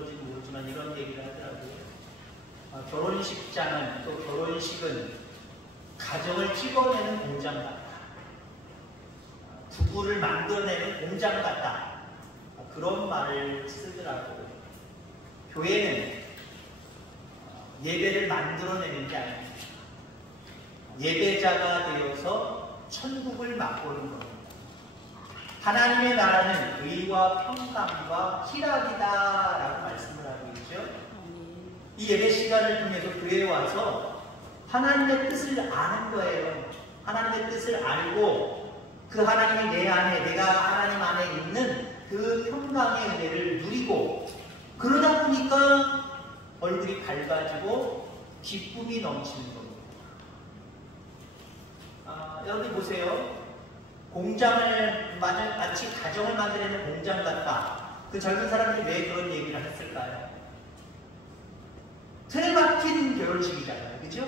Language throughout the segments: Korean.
그런지는 모르지만 이런 얘기를 하더라고요. 결혼식장은, 또 결혼식은 가정을 찍어내는 공장 같다. 부부를 만들어내는 공장 같다. 그런 말을 쓰더라고요. 교회는 예배를 만들어내는 게 아닙니다. 예배자가 되어서 천국을 맛보는 겁니다. 하나님의 나라는 의와 평강과 희락이다 라고 말씀을 하고 있죠. 이 예배 시간을 통해서 교회에 와서 하나님의 뜻을 아는 거예요. 하나님의 뜻을 알고 그 하나님이 내 안에, 내가 하나님 안에 있는 그 평강의 은혜를 누리고, 그러다 보니까 얼굴이 밝아지고 기쁨이 넘치는 겁니다. 여러분 보세요. 공장을 마치 가정을 만들어내는 공장 같다. 그 젊은 사람들이 왜 그런 얘기를 했을까요? 틀에 박힌 결혼식이잖아요. 그죠?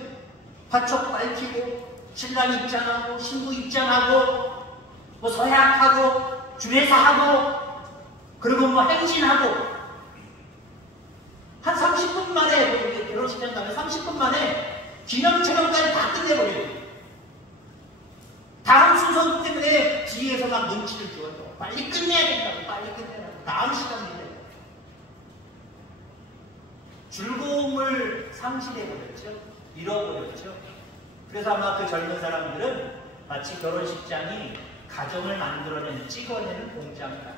화촉 밝히고 신랑 입장하고 신부 입장하고 뭐 서약하고 주례사하고 그리고 뭐 행진하고 한 30분 만에, 결혼식장 가면 30분 만에 기념촬영까지 다 끝내버려요. 다음 순서 때문에 뒤에서 막 눈치를 줘요. 빨리 끝내야 된다고, 빨리 끝내라고. 다음 시간인데. 즐거움을 상실해버렸죠. 잃어버렸죠. 그래서 아마 그 젊은 사람들은 마치 결혼식장이 가정을 만들어내는, 찍어내는 공장 같다.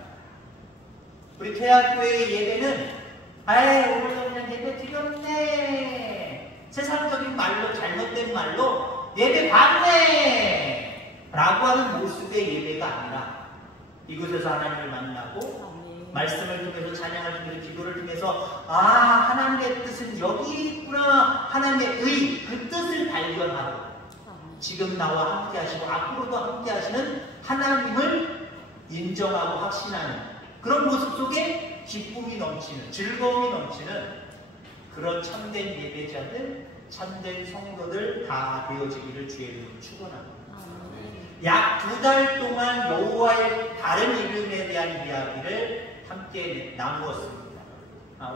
우리 태학교회의 예배는 오늘도 그냥 예배 드렸네, 세상적인 말로, 잘못된 말로 예배 받네 라고 하는 모습의 예배가 아니라, 이곳에서 하나님을 만나고 말씀을 통해서, 찬양을 통해서, 기도를 통해서 하나님의 뜻은 여기 있구나, 하나님의 의, 그 뜻을 발견하고 지금 나와 함께 하시고 앞으로도 함께 하시는 하나님을 인정하고 확신하는 그런 모습 속에 기쁨이 넘치는, 즐거움이 넘치는 그런 참된 예배자들, 참된 성도들 다 되어지기를 주의 이름으로 축원합니다. 약 2달 동안 여호와의 다른 이름에 대한 이야기를 함께 나누었습니다.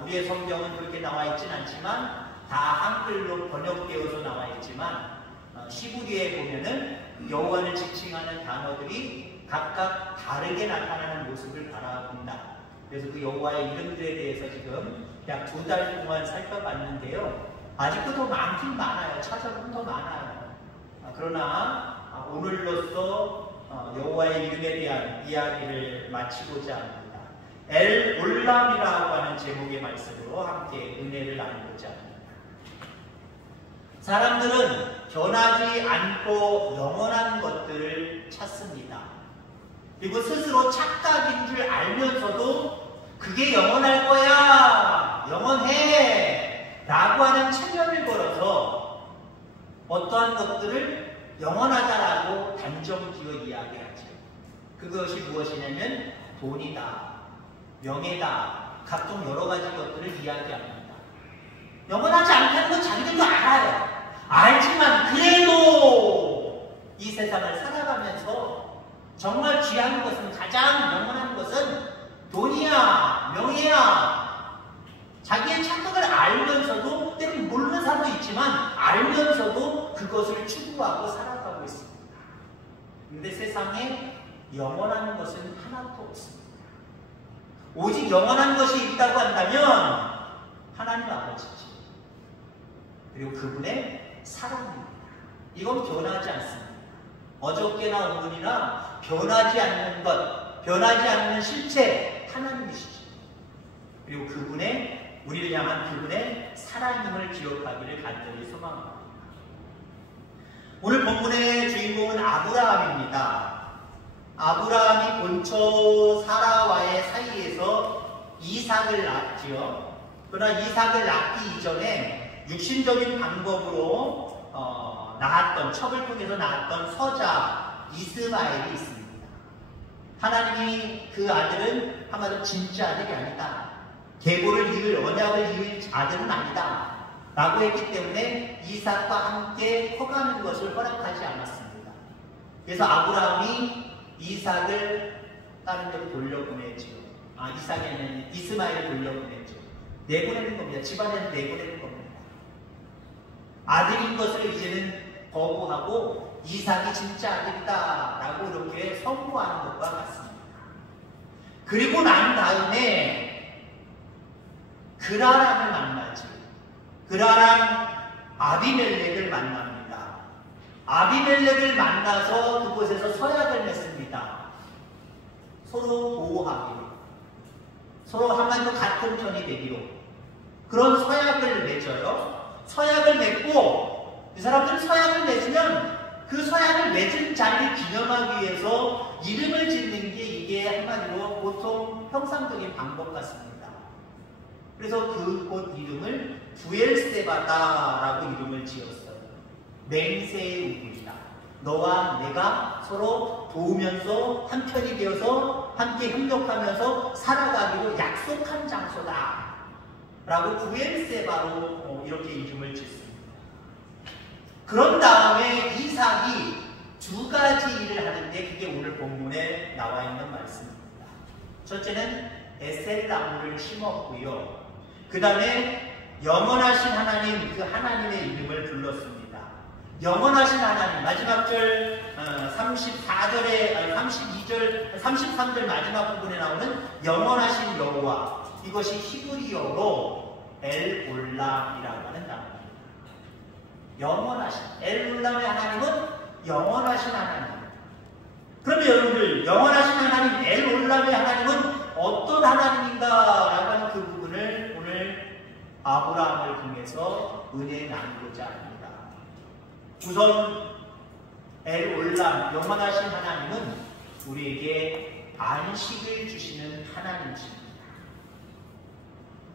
우리의 성경은 그렇게 나와 있진 않지만 다 한글로 번역되어서 나와 있지만 히브리에 보면은 여호와를 지칭하는 단어들이 각각 다르게 나타나는 모습을 바라본다. 그래서 그 여호와의 이름들에 대해서 지금 약 2달 동안 살펴봤는데요. 아직도 더 많긴 많아요. 찾아보면 더 많아요. 그러나 오늘로써 여호와의 이름에 대한 이야기를 마치고자 합니다. 엘 올람이라고 하는 제목의 말씀으로 함께 은혜를 나누고자 합니다. 사람들은 변하지 않고 영원한 것들을 찾습니다. 그리고 스스로 착각인 줄 알면서도 그게 영원할 거야, 영원해 라고 하는 체면을 걸어서 어떠한 것들을 영원하다라고 단정지어 이야기하죠. 그것이 무엇이냐면 돈이다, 명예다, 각종 여러 가지 것들을 이야기합니다. 영원하지 않다는 건 자기들도 알아요. 알지만 그래도 이 세상을 살아가면서 정말 귀한 것은, 가장 영원한 것은 돈이야, 명예야. 자기의 착각을 알면서도, 때로는 모르는 사람도 있지만 알면서도 그것을 추구하고 살아가고 있습니다. 그런데 세상에 영원한 것은 하나도 없습니다. 오직 영원한 것이 있다고 한다면 하나님 아버지죠. 그리고 그분의 사랑입니다. 이건 변하지 않습니다. 어저께나 오늘이나 변하지 않는 것, 변하지 않는 실체, 하나님이시죠. 그리고 그분의, 우리를 향한 그분의 사랑임을 기억하기를 간절히 소망합니다. 오늘 본문의 주인공은 아브라함입니다. 아브라함이 본처 사라와의 사이에서 이삭을 낳았지요. 그러나 이삭을 낳기 이전에 육신적인 방법으로 낳았던, 첩을 통해서 낳았던 서자 이스마엘이 있습니다. 하나님이 그 아들은 한마디로 진짜 아들이 아니다, 계보를 이을, 언약을 이을 아들은 아니다 라고 했기 때문에 이삭과 함께 커가는 것을 허락하지 않았습니다. 그래서 아브라함이 이삭을 다른 데로 돌려보냈죠. 이삭이 아니라 이스마엘을 돌려보냈죠. 내보내는 겁니다. 집안에서 내보내는 겁니다. 아들인 것을 이제는 거부하고 이삭이 진짜 아들이다 라고 이렇게 선포하는 것과 같습니다. 그리고 난 다음에 그라람을 만나지. 그라람 아비멜렉을 만납니다. 아비멜렉을 만나서 그곳에서 서약을 맺습니다. 서로 보호하기로, 서로 한마디로 같은 편이 되기로 그런 서약을 맺어요. 서약을 맺고 이 사람들은 서약을 맺으면 그 서약을 맺은 자리를 기념하기 위해서 이름을 짓는 게 이게 한마디로 보통 평상적인 방법 같습니다. 그래서 그곳 이름을 부엘세바다라고 이름을 지었어요. 맹세의 우물이다. 너와 내가 서로 도우면서 한편이 되어서 함께 협력하면서 살아가기로 약속한 장소다 라고 부엘세바로 이렇게 이름을 짓습니다. 그런 다음에 이삭이 두 가지 일을 하는데 그게 오늘 본문에 나와 있는 말씀입니다. 첫째는 에셀 나무를 심었고요. 그 다음에 영원하신 하나님, 그 하나님의 이름을 불렀습니다. 영원하신 하나님, 마지막 절 34절에 32절, 33절 마지막 부분에 나오는 영원하신 여호와, 이것이 히브리어로 엘올람이라고 하는 단어입니다. 영원하신, 엘올람의 하나님은 영원하신 하나님. 그러면 여러분들, 영원하신 하나님, 엘올람의 하나님은 어떤 하나님인가 라고 하는 그 부분을 오늘 아브라함을 통해서 은혜 나누고자 합니다. 우선 엘올람, 영원하신 하나님은 우리에게 안식을 주시는 하나님이십니다.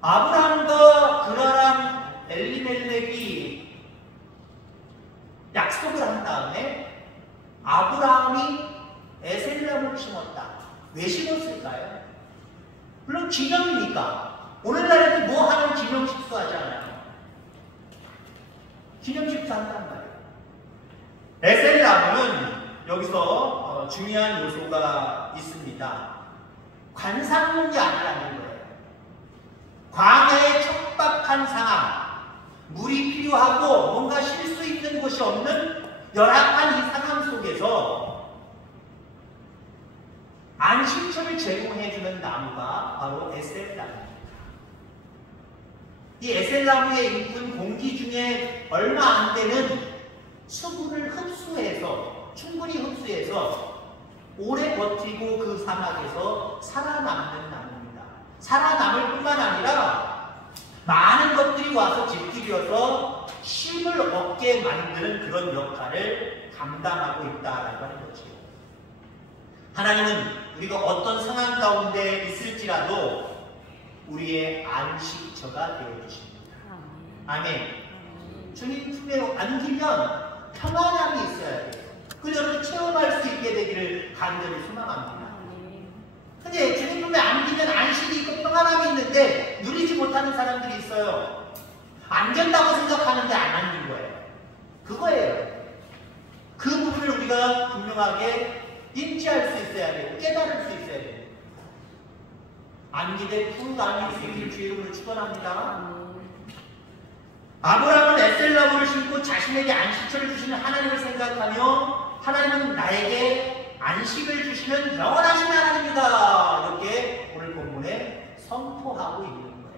아브라함과 그라람 엘리멜렉이 약속을 한 다음에 아브라함이 에셀나무를 심었다. 왜 심었을까요? 물론 기념이니까. 오늘날에도 뭐 하는 기념식수 하잖아요. 기념식수 한단 말이에요. 에셀나무는 여기서 중요한 요소가 있습니다. 관상용이 아니라는 거예요. 광야의 척박한 상황, 물이 필요하고 뭔가 쉴 수 있는 곳이 없는 열악한 이 상황 속에서 안식처를 제공해주는 나무가 바로 에셀나무입니다. 이 에셀나무에 있는 공기 중에 얼마 안 되는 수분을 흡수해서, 충분히 흡수해서 오래 버티고 그 사막에서 살아남는 나무입니다. 살아남을 뿐만 아니라 많은 것들이 와서 깃들여서 쉼을 얻게 만드는 그런 역할을 감당하고 있다라고 하는 거죠. 하나님은 우리가 어떤 상황 가운데 있을지라도 우리의 안식처가 되어주십니다. 아멘. 주님 품에 안기면 평안함이 있어야 돼요. 그걸 여러분 체험할 수 있게 되기를 간절히 소망합니다. 근데 주님 품에 안기면 안식이 있고 평안함이 있는데 누리지 못하는 사람들이 있어요. 안겼다고 생각하는데 안 안긴 거예요. 그거예요. 그 부분을 우리가 분명하게 인지할 수 있어야 되고 깨달을 수 있어야 돼요. 안기되 푹 안길 수 있기를 주의 이름으로 축원합니다. 아브라함은 에셀나무를 심고 자신에게 안식처를 주시는 하나님을 생각하며 하나님은 나에게 안식을 주시는 영원하신 하나님이다. 이렇게 오늘 본문에 선포하고 있는 거예요.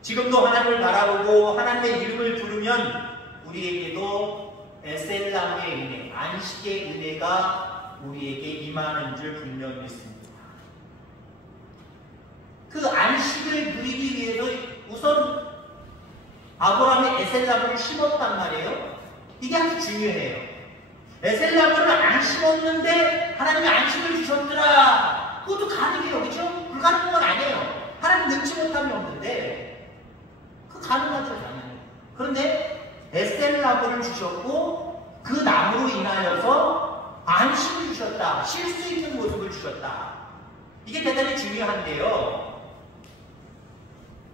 지금도 하나님을 바라보고 하나님의 이름을 부르면 우리에게도 에셀나무의 은혜, 안식의 은혜가 우리에게 임하는 줄 분명히 믿습니다. 그 안식을 누리기 위해서 우선 아브라함이 에셀나무를 심었단 말이에요. 이게 아주 중요해요. 에셀나무를 안 심었는데 하나님이 안식을 주셨더라. 그것도 가능해요. 그렇죠? 불가능한 건 아니에요. 하나님 능치 못함이 없는데 그 가능하죠, 당연히. 그런데 에셀나무를 주셨고 그 나무로 인하여서 안식을 주셨다. 쉴 수 있는 모습을 주셨다. 이게 대단히 중요한데요.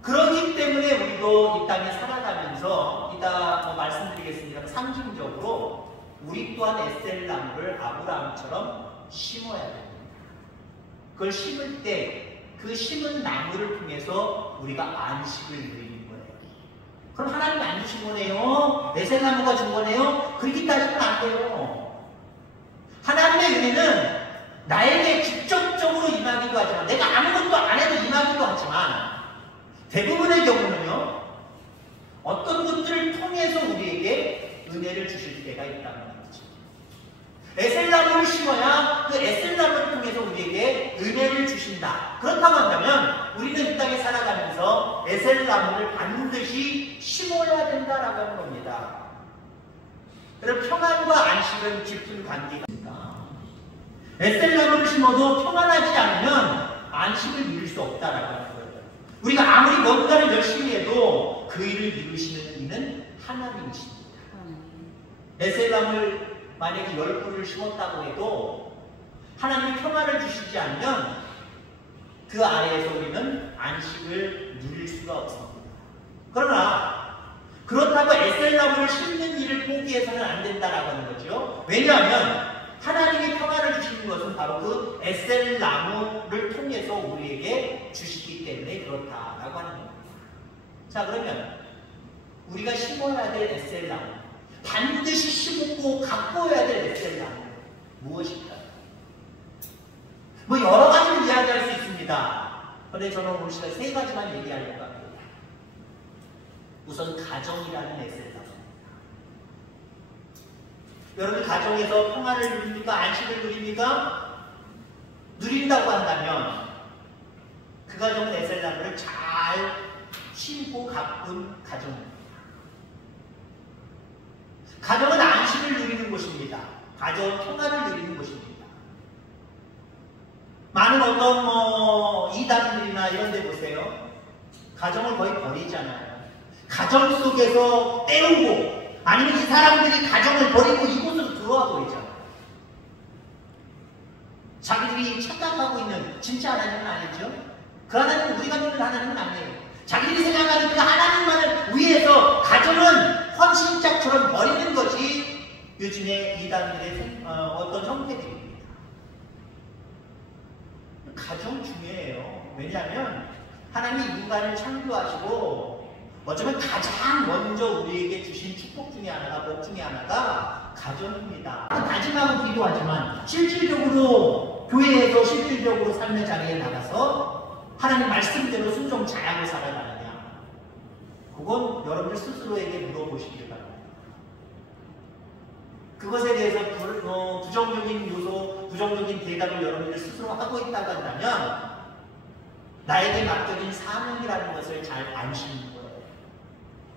그렇기 때문에 우리도 이 땅에 살아가면서 이따 말씀드리겠습니다. 상징적으로 우리 또한 에셀나무를 아브라함처럼 심어야 됩니다. 그걸 심을 때 그 심은 나무를 통해서 우리가 안식을 누리는 거예요. 그럼 하나님이 안 주신 거네요? 에셀나무가 준 거네요? 그렇게 따지면 안 돼요. 하나님의 은혜는 나에게 직접적으로 임하기도 하지만, 내가 아무것도 안 해도 임하기도 하지만, 대부분의 경우는요, 어떤 것들을 통해서 우리에게 은혜를 주실 때가 있다는 거죠. 에셀나무를 심어야 그 에셀나무를 통해서 우리에게 은혜를 주신다. 그렇다고 한다면 우리는 이 땅에 살아가면서 에셀나무를 반드시 심어야 된다라고 하는 겁니다. 그럼 평안과 안식은 깊은 관계가 있습니다. 에셀나무를 심어도 평안하지 않으면 안식을 누릴 수 없다라고 하는 거예요. 우리가 아무리 뭔가를 열심히 해도 그 일을 이루시는 이는 하나님이십니다. 에셀나무를 만약에 10그루를 심었다고 해도 하나님이 평안을 주시지 않으면 그 아래에서 우리는 안식을 누릴 수가 없습니다. 그러나 그렇다고 에셀나무를 심는 일을 포기해서는 안 된다라고 하는 거죠. 왜냐하면 하나님이 평안을 주시는 것은 바로 그 에셀나무를 통해서 우리에게 주시기 때문에 그렇다라고 하는 겁니다. 자, 그러면 우리가 심어야 될 에셀나무, 반드시 심고 가꿔야 될 에셀나무 무엇일까요? 뭐 여러 가지를 이야기할 수 있습니다. 그런데 저는 오늘 시간에 3가지만 얘기하려고 합니다. 우선 가정이라는 에셀나무. 여러분 가정에서 평안을 누립니까? 안식을 누립니까? 누린다고 한다면 그 가정은 에셀나무를 잘 심고 가꾼 가정입니다. 가정은 안식을 누리는 곳입니다. 가정 평안을 누리는 곳입니다. 많은 어떤 이단들이나 이런 데 보세요. 가정을 거의 버리잖아요. 가정 속에서 때우고 아니면 이 사람들이 가정을 버리고 이곳으로 들어와 버리잖아요. 자기들이 착각하고 있는 진짜 하나님은 아니죠. 그 하나님은 우리가 믿는 하나님은 아니에요. 자기들이 생각하는 그 하나님만을 위해서 가정은 헌신짝처럼 버리는 것이 요즘의 이단들의 어떤 형태들입니다. 가정 중요해요. 왜냐하면 하나님이 인간을 창조하시고 어쩌면 가장 먼저 우리에게 주신 축복 중에 하나가, 복 중에 하나가 가정입니다. 다짐하고 기도하지만 실질적으로 교회에서 실질적으로 삶의 자리에 나가서 하나님 말씀대로 순종 잘하고 살아가느냐, 그건 여러분들 스스로에게 물어보시길 바랍니다. 그것에 대해서 부정적인 요소, 부정적인 대답을 여러분들 스스로 하고 있다고 한다면 나에게 맡겨진 사명이라는 것을 잘 안심는 거예요.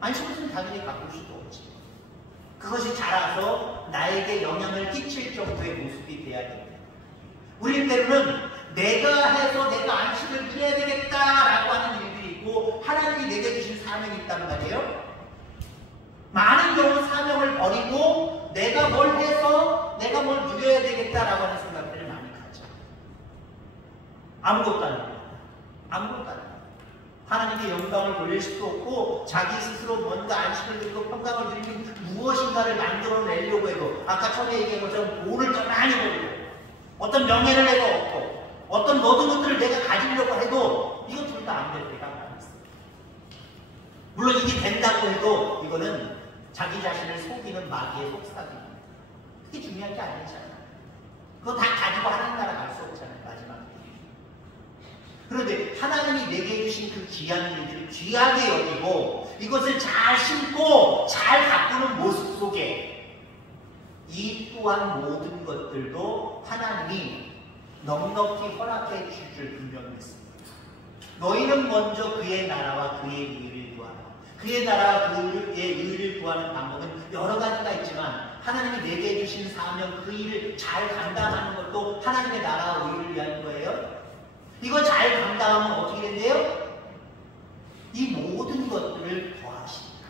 안심은 당연히 바꿀 수도 없지. 그것이 자라서 나에게 영향을 끼칠 정도의 모습이 돼야 됩니다. 우리 때로는 내가 해서 내가 안식을 누려야 되겠다라고 하는 일들이 있고 하나님이 내게 주신 사명이 있단 말이에요. 많은 경우 사명을 버리고 내가 뭘 해서 내가 뭘 누려야 되겠다라고 하는 생각들을 많이 가져. 아무것도 안 해요. 아무것도 안 해요. 하나님께 영광을 돌릴 수도 없고 자기 스스로 뭔가 안식을 누리고 평강을 누리는 무엇인가를 만들어내려고 해도 아까 처음에 얘기한 것처럼 돈을 더 많이 벌고 어떤 명예를 내가 얻고 어떤 모든 것들을 내가 가지려고 해도 이거 둘 다 안 될 때가 많습니다. 물론 이게 된다고 해도 이거는 자기 자신을 속이는 마귀의 속삭입니다. 그게 중요한 게 아니잖아요. 그거 다 가지고 하나님 나라 갈 수 없잖아요. 마지막에. 그런데 하나님이 내게 주신 그 귀한 일들을 귀하게 여기고 이것을 잘 심고 잘 가꾸는 모습 속에 이 또한 모든 것들도 하나님이 넉넉히 허락해 주실 줄 분명히 믿습니다. 너희는 먼저 그의 나라와 그의 의를 구하라. 그의 나라와 그의 의를 구하는 방법은 여러 가지가 있지만 하나님이 내게 주신 사명, 그 일을 잘 감당하는 것도 하나님의 나라와 의를 위한 거예요. 이거 잘 감당하면 어떻게 된대요? 이 모든 것들을 더하십니다.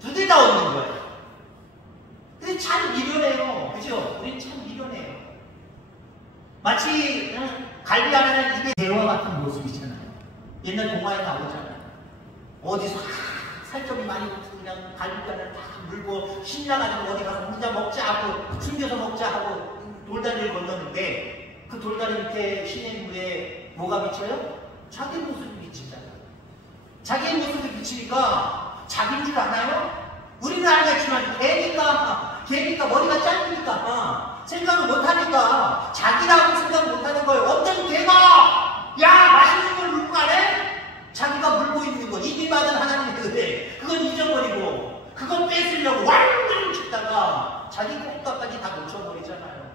두 개 다 얻는 거예요. 근데 참 미련해요. 그죠? 우린 참 미련해요. 마치 갈비 하나는 입에 대와 같은 모습이잖아요. 옛날 동화에 나오잖아요. 어디서 살점이 많이 붙고 그냥 갈비 하나를 딱 물고 신나가지고 어디 가서 혼자 먹자 하고 숨겨서 먹자 하고 돌다리를 건너는데 그 돌다리 밑에 시냇물에 뭐가 비쳐요? 자기 모습이 비치잖아요. 자기 모습이 비치니까 자기인 줄 아나요? 우리는 알겠지만 개니까 머리가 짧으니까 생각을 못하니까 자기라고 생각 못하는 거예요. 어떤 개가 야 맛있는 걸 물고 가네? 자기가 물고 있는 거 이미 받은 하나님의 은혜 그건 잊어버리고 그건 뺏으려고 완전 죽다가 자기 것까지 다 놓쳐버리잖아요.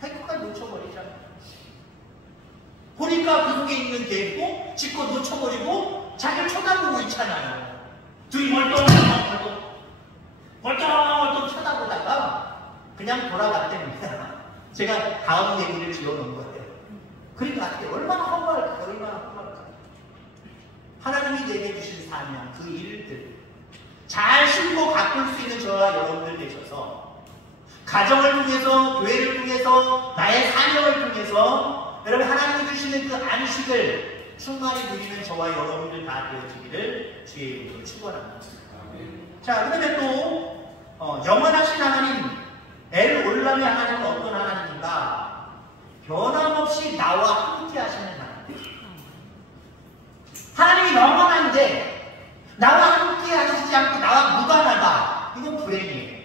할 것까지 놓쳐버리잖아요. 보니까 그 속에 있는 개고 지껏 놓쳐버리고 자기를 쳐다보고 있잖아요. 둘이 멀쩡 쳐다보다가 그냥 돌아갔답니다. 제가 다음 얘기를 지어놓은 거예요. 그러니까 얼마나 허무할까, 얼마나 허무할까. 하나님이 내게 주신 사명, 그 일들 잘 심고 가꿀 수 있는 저와 여러분들 되셔서 가정을 통해서, 교회를 통해서, 나의 사명을 통해서 여러분 하나님이 주시는 그 안식을 충만히 누리는 저와 여러분들 다 되어지기를 주의 이름으로 축원합니다. 자, 그다음에 또 영원하신 하나님, 엘 올람의 하나님은 어떤 하나님인가? 변함없이 나와 함께 하시는 하나님. 하나님이 영원한데 나와 함께 하시지 않고 나와 무관하다. 이건 불행이에요.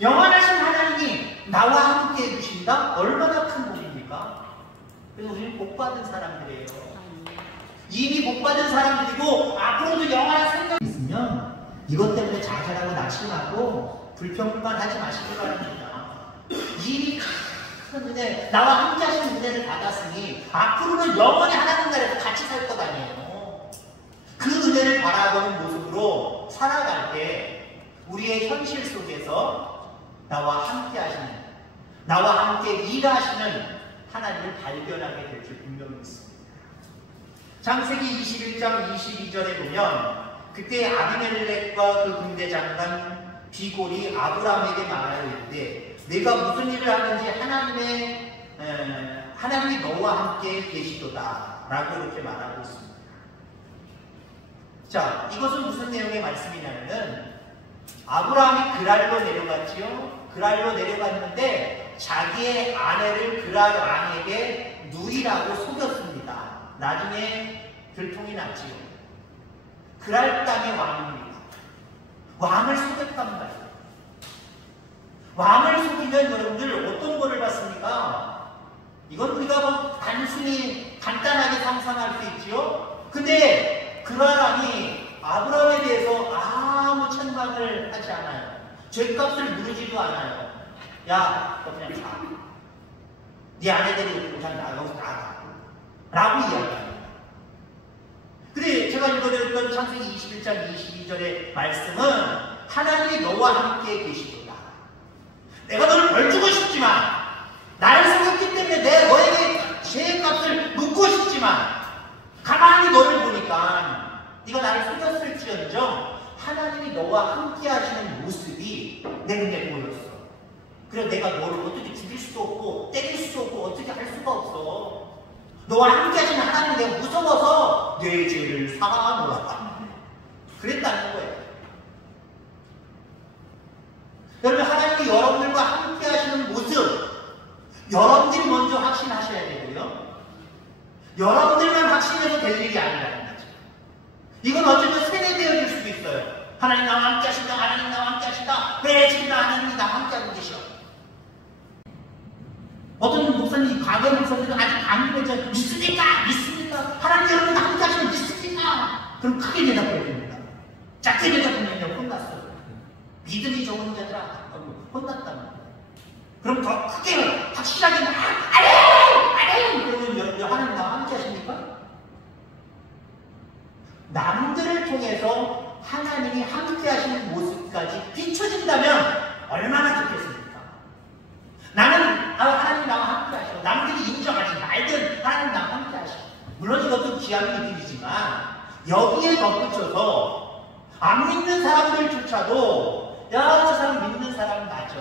영원하신 하나님이 나와 함께 해주신다? 얼마나 큰 복입니까? 그래서 우리는 복받은 사람들이에요. 이미 복받은 사람들이고 앞으로도 영원한 생각이 있으면 이것 때문에 자살하고 낙심하고 불평불만하지 마시기 바랍니다. 이미 큰 은혜, 나와 함께 하시는 은혜를 받았으니 앞으로는 영원히 하나님 나라에서 같이 살 것 아니에요. 그 은혜를 바라보는 모습으로 살아갈 때 우리의 현실 속에서 나와 함께 하시는, 나와 함께 일하시는 하나님을 발견하게 될 줄 분명히 있습니다. 창세기 21장 22절에 보면 그때 아비멜렉과 그 군대 장관 비골이 아브라함에게 말하여 이르되 내가 무슨 일을 하든지 하나님이 너와 함께 계시도다 라고 이렇게 말하고 있습니다. 자, 이것은 무슨 내용의 말씀이냐면은 아브라함이 그랄로 내려갔지요. 그랄로 내려갔는데 자기의 아내를 그랄 왕에게 누이라고 속였습니다. 나중에 들통이 났지요. 그랄 땅의 왕입니다. 왕을 속였단 말이에요. 왕을 속이면 여러분들 어떤 거를 받습니까? 이건 우리가 뭐 단순히 간단하게 상상할 수 있지요. 근데 그랄 왕이 아브라함에 대해서 아무 책망을 하지 않아요. 죄값을 물으지도 않아요. 야, 너 그냥 가. 네 아내들이 그냥 여기서 나가. 라고 이야기합니다. 근데 제가 읽어드렸던 창세기 21장 22절의 말씀은 하나님이 너와 함께 계시도다. 내가 너를 벌주고 싶지만 나를 속였기 때문에 내가 너에게 죄값을 묻고 싶지만 가만히 너를 보니까 네가 나를 속였을지언정 하나님이 너와 함께 하시는 모습이 내 눈에 보였어. 그래서 내가 너를 어떻게 죽일 수도 없고 때릴 수도 없고 어떻게 할 수가 없어. 너와 함께 하시는 하나님이 내가 무서워서 내 죄를 사하노라. 그랬다는 거예요. 여러분 하나님이 여러분들과 함께 하시는 모습 여러분들이 먼저 확신하셔야 되고요. 여러분들만 확신해서 될 일이 아니라는 거죠. 이건 어쩌면 세뇌되어질 수도 있어요. 하나님 나와 함께 하신다. 하나님 나와 함께 하신다. 왜 지금 하나님이 나와 함께 하고 계셔? 어떤 목사님, 과거 목사님들은 아직 안 믿어져. 믿습니까? 하나님 여러분과 함께 하시면 믿습니까? 그럼 크게 대답해야 됩니다. 작게 대답하면 혼났어요. 믿음이 좋은 자들아 혼났다는 그럼 더 크게 확실하게 아멘! 그러면 하나님 나와 함께 하십니까? 남들을 통해서 하나님이 함께 하시는 모습까지 비춰진다면 얼마나 좋겠습니까? 나는 하나님 나와 함께 하시고 남들이 인정하지 말든 하나님 나와 함께 하시고 물론 이것도 귀한 믿음이지만 여기에 덧붙여서 안 믿는 사람들조차도 야, 저 사람 믿는 사람 맞아.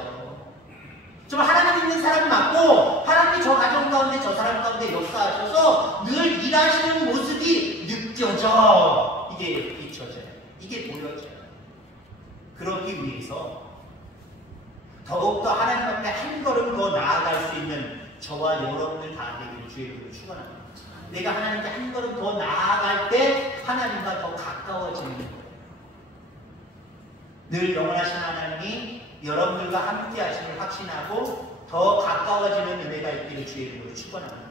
좀 하나님 믿는 사람 맞고 하나님이 저 가정 가운데 저 사람 가운데 역사하셔서 늘 일하시는 모습이 느껴져. 이게 비춰져요. 이게 보여져요. 그러기 위해서 더욱더 하나님 앞에 한 걸음 더 나아갈 수 있는 저와 여러분들 다 되기를 주의 이름으로 축원합니다. 내가 하나님께 한 걸음 더 나아갈 때 하나님과 더 가까워지는 거예요. 늘 영원하신 하나님이 여러분들과 함께 하심을 확신하고 더 가까워지는 은혜가 있기를 주의 이름으로 축원합니다.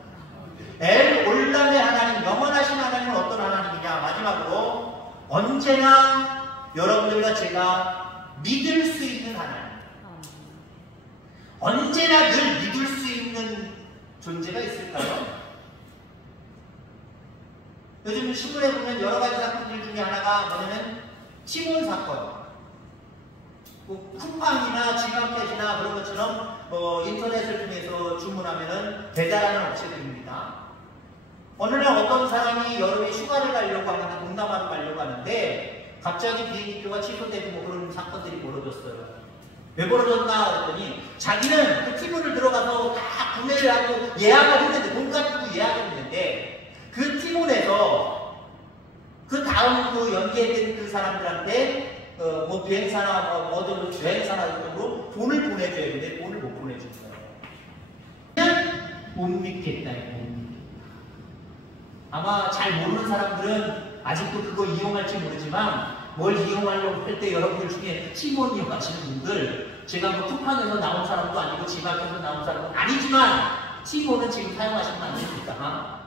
엘 올람의 하나님, 영원하신 하나님은 어떤 하나님이냐? 마지막으로 언제나 여러분들과 제가 믿을 수 있는 하나님, 언제나 늘 믿을 수 있는 존재가 있을까요? 요즘 신문에 보면 여러 가지 사건들 중에 하나가 뭐냐면 티몬 사건. 뭐 쿠팡이나 지마켓이나 그런 것처럼 인터넷을 통해서 주문하면은 배달하는 업체들입니다. 어느 날 어떤 사람이 여름에 휴가를 가려고 하는데 동남아로 가려고 하는데 갑자기 비행기표가 취소되고 뭐 그런 사건들이 벌어졌어요. 왜 벌어졌나 했더니 자기는 그 티몬을 들어가서 다 구매를 하고 예약을 했는데 돈까지 주고 예약을 했는데 그 티몬에서 그 다음 그 연계된 그 사람들한테 뭐 비행사나 뭐 여행사나 등으로 돈을 보내줘야 되는데 돈을 못 보내줬어요. 그냥 못 믿겠다. 아마 잘 모르는 사람들은 아직도 그거 이용할지 모르지만 뭘 이용하려고 할 때 여러분들 중에 티몬 이용하시는 분들 제가 뭐 쿠팡에서 나온 사람도 아니고 지마켓에서 나온 사람도 아니지만 티몬은 지금 사용하시면 안 됩니다.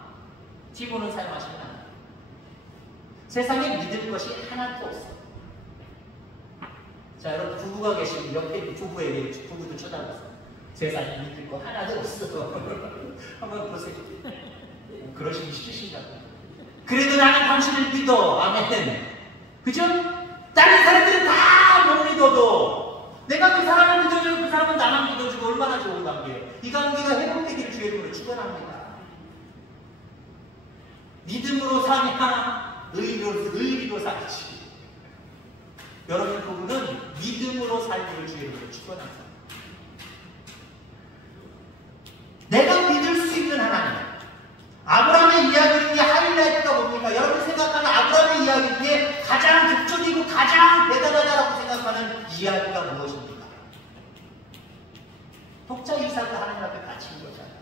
티몬은 사용하시면 안 돼요. 세상에 믿을 것이 하나도 없어요. 자, 여러분 부부가 계시면 옆에 부부도 쳐다보세요. 세상에 믿을 거 하나도 없어. 한번 보세요. 그러시기 싫으신가요? 그래도 나는 당신을 믿어. 아멘. 그죠? 다른 사람들은 다 못 믿어도 내가 그 사람을 믿어주고 그 사람은 나만 믿어주고 얼마나 좋은 관계예요. 이 관계가 회복되기를 주의 이름으로 축원합니다. 믿음으로 사냐 의리로 살지. 여러분 부부는 믿음으로 살기를 주의 이름으로 축원합니다. 내가 믿을 수 있는 하나님. 아브라함의 이야기 중에 하이라이트가 뭡니까? 여러분이 생각하는 아브라함의 이야기 중에 가장 극적이고 가장 대단하다고 생각하는 이야기가 무엇입니까? 독자 이삭을 하나님 앞에 바친 거잖아요.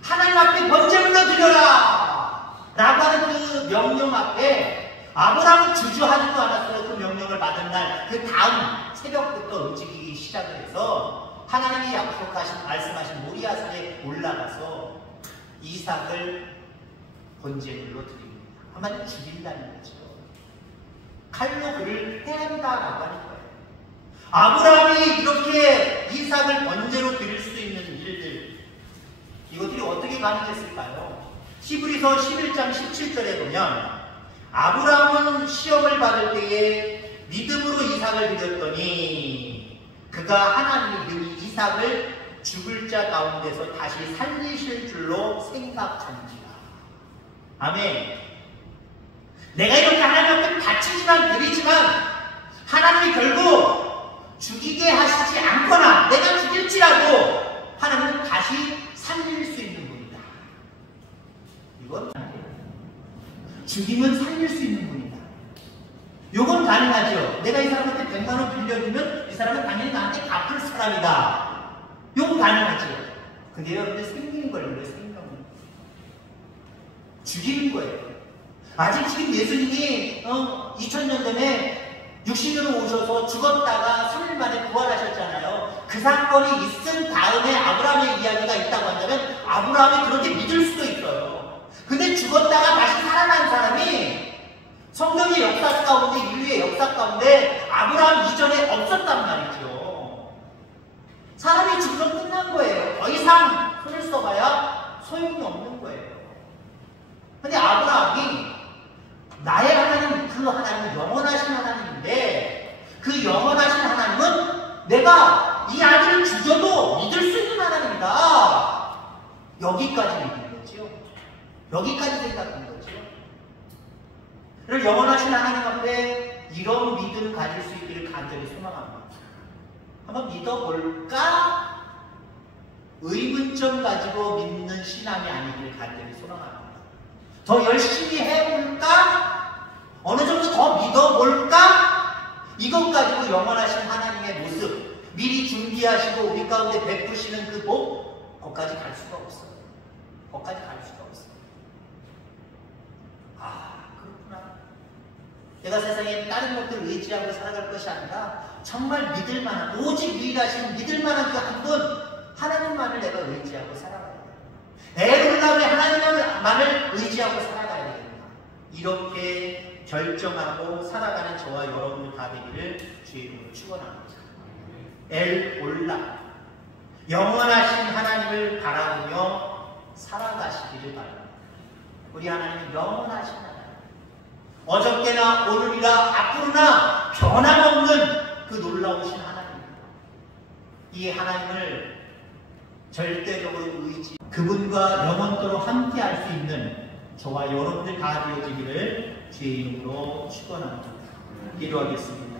하나님 앞에 번제물로 드려라! 라고 하는 그 명령 앞에 아브라함은 주저하지도 않았어요. 그 명령을 받은 날, 그 다음 새벽부터 움직이기 시작을 해서 하나님이 약속하신, 말씀하신 모리아산에 올라가서 이삭을 번제물로 드립니다. 한마디로 죽인다는 거죠. 칼로 그를 해한다라고 하는 거예요. 아브라함이 이렇게 이삭을 번제로 드릴 수 있는 일들, 이것들이 어떻게 가능했을까요? 히브리서 11장 17절에 보면 아브라함은 시험을 받을 때에 믿음으로 이삭을 드렸더니 그가 하나님이 이삭을 죽을 자 가운데서 다시 살리실 줄로 생각한지라. 아멘. 내가 이렇게 하나님 앞에 바치지만 드리지만 하나님이 결국 죽이게 하시지 않거나 내가 죽일지라도 하나님은 다시 살릴 수 있는 분이다. 이건 죽이면 살릴 수 있는 분이다. 요건 가능하죠. 내가 이 사람한테 100만 원 빌려주면 이 사람은 당연히 나한테 갚을 사람이다. 요건 가능하죠. 근데 여러분들 생긴 걸요. 생명을 죽이는 거예요. 아직 지금 예수님이 2000년 전에 60년으로 오셔서 죽었다가 3일 만에 부활하셨잖아요. 그 사건이 있은 다음에 아브라함의 이야기가 있다고 한다면 아브라함이 그렇게 믿을 수도 있어요. 근데 죽었다가 다시 살아난 사람이 성경의 역사 가운데, 인류의 역사 가운데 아브라함 이전에 없었단 말이죠. 사람이 죽으면 끝난 거예요. 더 이상 손을 써봐야 소용이 없는 거예요. 근데 아브라함이 나의 하나님, 그 하나님은 영원하신 하나님인데 그 영원하신 하나님은 내가 이 아들을 죽여도 믿을 수 있는 하나님이다. 여기까지 믿는 거죠. 여기까지 생각한 거죠. 그래서 영원하신 하나님 앞에 이런 믿음을 가질 수 있기를 간절히 소망합니다. 한번 믿어볼까? 의문점 가지고 믿는 신앙이 아니기를 간절히 소망합니다. 더 열심히 해볼까? 어느 정도 더 믿어볼까? 이것 가지고 영원하신 하나님의 모습, 미리 준비하시고 우리 가운데 베푸시는 그 복, 거기까지 갈 수가 없어요. 거기까지 갈 수가 없어요. 아, 그렇구나. 내가 세상에 다른 것들 의지하고 살아갈 것이 아니라 정말 믿을 만한, 오직 유일하신 믿을 만한 그 한 분, 하나님만을 내가 의지하고 살아가야 돼요. 에롤람의 하나님만을 의지하고 살아가야 되겠다. 이렇게 결정하고 살아가는 저와 여러분들 다 되기를 주의 이름으로 축원합니다. 엘올람, 영원하신 하나님을 바라보며 살아가시기를 바랍니다. 우리 하나님은 영원하신 하나님, 어저께나 오늘이나 앞으로나 변함없는 그 놀라우신 하나님입니다. 이 하나님을 절대적으로 의지, 그분과 영원토록 함께 할 수 있는 저와 여러분들 다 되어지기를 주의 이름으로 축원합니다. 기도하겠습니다.